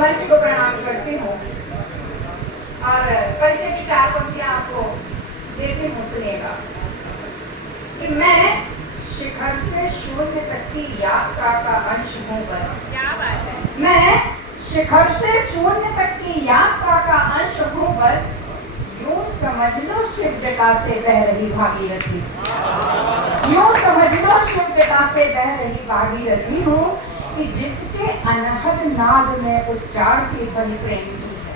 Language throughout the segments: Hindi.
मंच को प्रणाम करती हूँ और परिचय की 4 पंक्तियां आपको देती हूँ, सुनिएगा। कि मैं शिखर से शून्य तक की यात्रा का अंश हूँ बस। क्या बात है। मैं शिखर से शून्य तक की यात्रा का अंश हूँ बस, यूं समझ लो शिव जटा से बह रही भागीरथी। यूं समझ लो शिव जटा से बह रही भागीरथी हूँ कि जिसके अनहद नाद में उच्चार की ध्वनि प्रेम की है।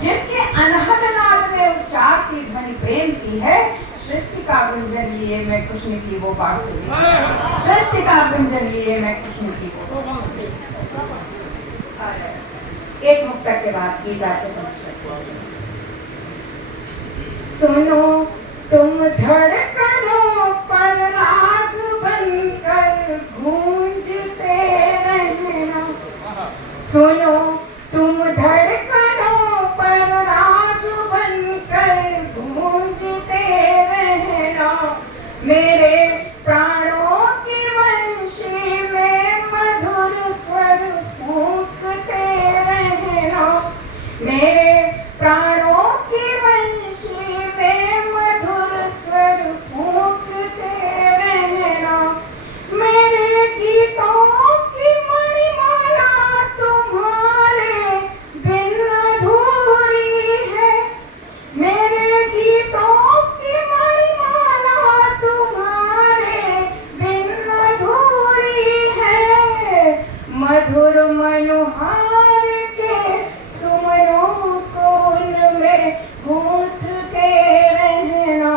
जिसके अनहद नाद में उच्चार की ध्वनि प्रेम की है। सृष्टि का गुंजन लिए मैं कृष्ण की वो बांसुरी। सृष्टि का गुंजन लिए मैं कृष्ण की वो बांसुरी। एक मुक्तक के बाद गीता के संक्षेप। सुनो तुम धड़कनों पर राग बनकर गूंजते रहना। सुनो तुम धड़कनों पर राग बनकर गूंजते रहना। मेरे प्राणों की वंशी में मधुर स्वर फूंकते रहना। मेरे प्राणों की वंशी में मधुर स्वर फूंकते रहना। मेरे गीतों की मणिमाला तुम्हारे बिन अधूरी है। मेरे गीतों की मणिमाला तुम्हारे बिन अधूरी है। मधुर मनोहार के सुमनों को उनमें गूंथते रहना।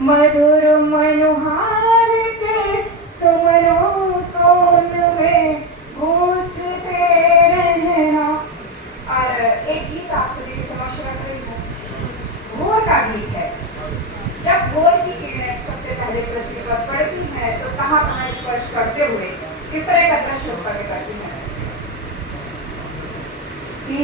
मधुर मनोहार के सुमनों को उनमें गूंथते रहना। और एक गीत आपको देख समझ रख रही हूँ, भोर का गीत है। जब भोर की किरणें सबसे पहले पृथ्वी पर पड़ती हैं तो कहाँ कहाँ स्पर्श करते हुए किस तरह का दृश्य उत्पन्न करती हैं।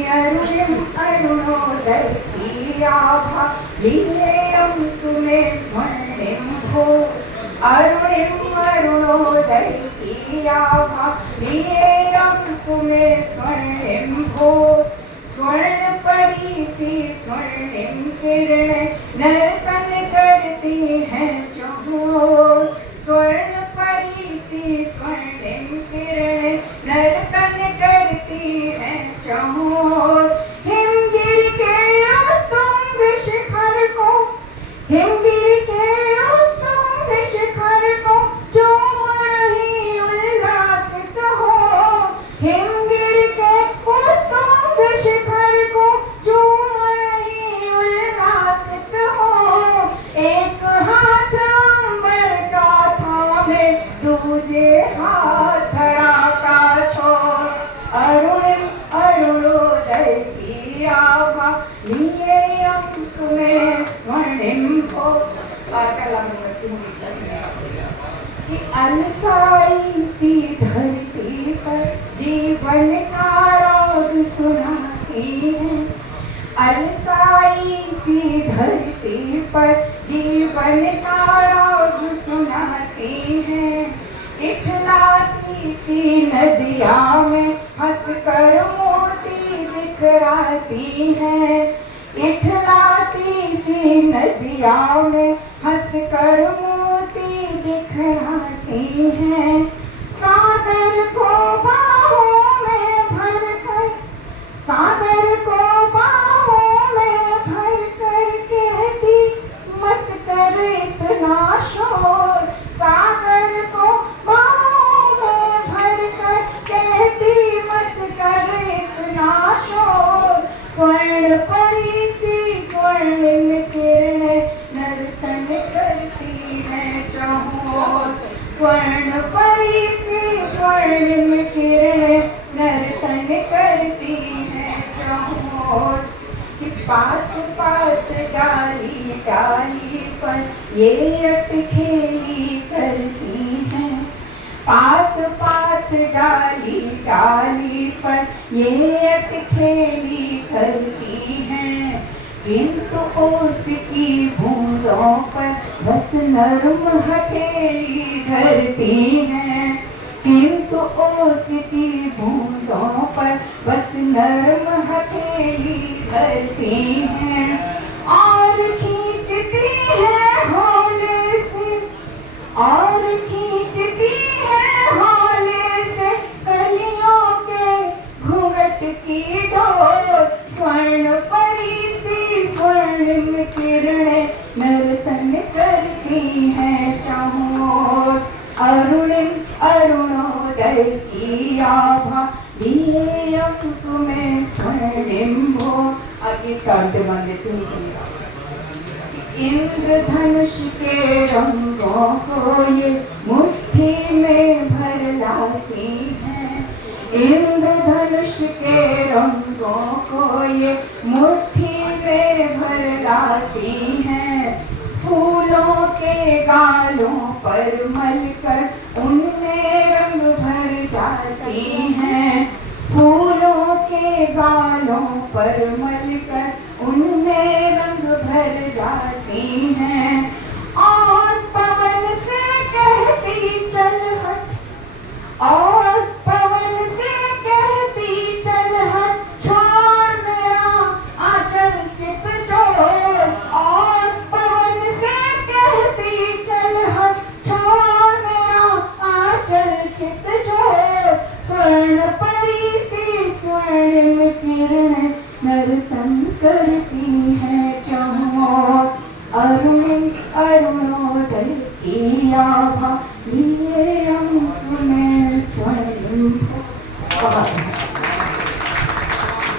अरुणिम अरुणोदय की आभा लीलेयं तुम्हें स्वर्णिम भोर। अरुणिम अरुणोदय की आभा लीलेयं तुम्हें स्वर्णिम भोर। स्वर्ण परी सी स्वर्णिम किरणें नर्तन करती हैं चहुओर। स्वर्ण परी सी स्वर्णिम किरणें नर्तन करती हैं चहुओर। हिमगिर के उत्तुंग शिखर को, हिमगिर के उत्तुंग शिखर को चूम रही उल्लासित हो। हिमगिर के उत्तुंग शिखर को चूम रही उल्लासित हो। एक हाथ अंबर का थामे दूजे हाथ धरा का छोर। अरुणिम अरुणोदय की आभा लीलेयं तुम्हें स्वर्णिम भोर। कि अलसाई सी धरती पर जीवन का राग सुनाती है। अलसाई सी धरती पर जीवन का राग सुनाती है। इठलाती सी नदियाँ में हंसकर मोती बिखराती हैं। इठलाती सी नदियाँ में हंसकर मोती बिखराती हैं। सागर को बाहों में भरकर, सागर को बाहों में भरकर कहती मत कर इतना शोर। सागर को बाहों में भरकर कहती मत कर इतना शोर। स्वर्ण परी सी स्वर्णिम किरणें नर्तन करती हैं चहुओर। स्वर्ण परी सी स्वर्णिम किरणें नर्तन करती हैं चहुओर। कि पात पात डाली डाली पर ये अटखेली करती हैं। पात पात डाली डाली पर ये अटखेली करती हैं। किंतु उसकी बूंदों पर बस नर्म हथेली धरती हैं। किंतु उसकी बूंदों पर बस नर्म हथेली धरती हैं और खींचती है हौले से, और खींचती है हौले से कलियों के घूंघट की डोर। स्वर्ण परी सी स्वर्णिम किरणें नर्तन करती हैं चाहों ओर। अरुणिम अरुणोदय की आभा लिए अफक में स्वर्णिम भोर। आगे कांटे मांगे तुम इंद्रधनुष के रंगों को ये मुट्ठी में भर लाती हैं। इंद्रधनुष के रंगों को ये मुट्ठी में भर लाती हैं। फूलों के गालों पर मलकर उनमें रंग भर जाती हैं। फूलों के गालों पर मलकर उनमें रंग भर जाती हैं।